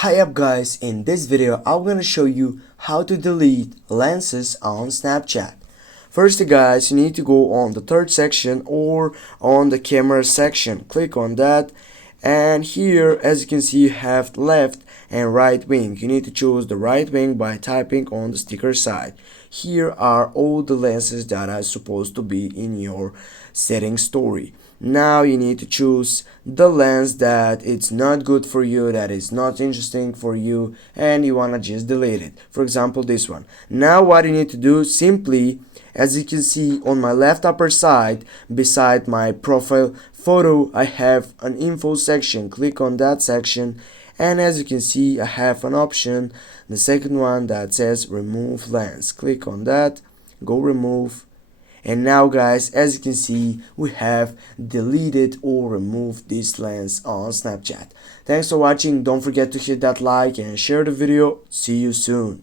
Hi up guys, in this video I'm gonna show you how to delete lenses on Snapchat. First guys, you need to go on the third section or on the camera section. Click on that, and here as you can see you have left and right wing. You need to choose the right wing by typing on the sticker side. Here are all the lenses that are supposed to be in your settings story. Now you need to choose the lens that it's not good for you, that is not interesting for you, and you wanna just delete it. For example, this one. Now what you need to do, simply, as you can see on my left upper side beside my profile photo, I have an info section. Click on that section, and as you can see I have an option, the second one, that says remove lens. Click on that, go remove. And now guys, as you can see, we have deleted or removed this lens on Snapchat. Thanks for watching. Don't forget to hit that like and share the video. See you soon.